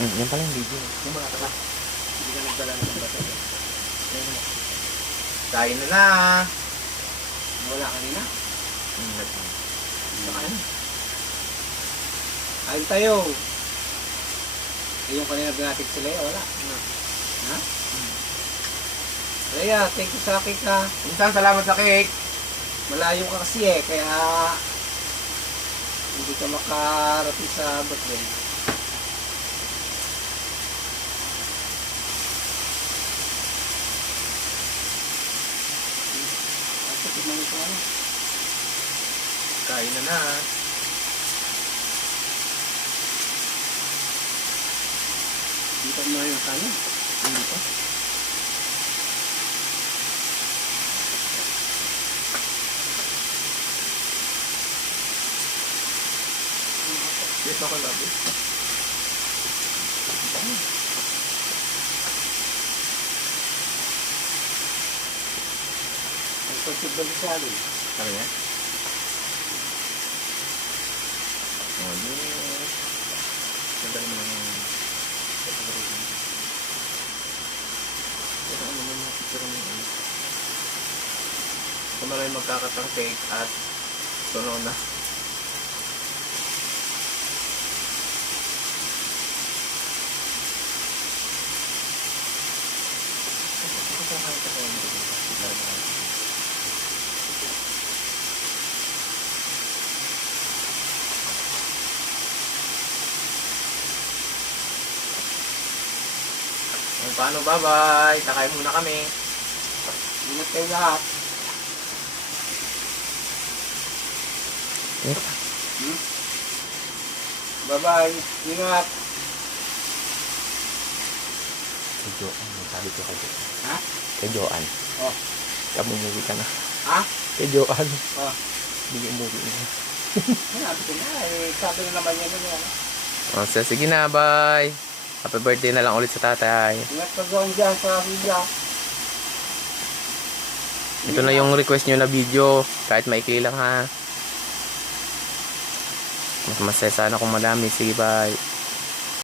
Yan pala yung video. Yung mga taka. Hindi ka nagdala ng bata. Kain na na. Wala kanina. Saka na. Kain tayo. Yung kanina binatik si Leia, wala. Ha? Leia, thank you sa cake ha. Minsan salamat sa cake. Malayo ka kasi kaya hindi ka makarating sa birthday. Kain na na. Dito mo yung kanin. Dito. Dito ako labi. Ang pagsibalis sa akin. Kaya yan? Oh, yes. Ganda naman ang pagkakarito. Pero ano naman mga picture mo yun? Kung maraming magkakatang cake at tunaw na. Paano, bye-bye. Takay muna kami. Ingat kayo lahat. Bye-bye. Ingat. Kay Joan. Sabi ko kay Joan. Ha? Kay Joan. Oh. Kamumuwi ka na. Ha? Kay Joan. Oh. Hindi umuwi na. Sabi ko na sabi na naman yan yan. Oh, so, sige na, bye. Happy birthday na lang ulit sa tatay. Ingat ka doon dyan sa video. Ito na yung request nyo na video. Kahit maikli lang ha. Mas masaya sana kung madami. Sige, bye.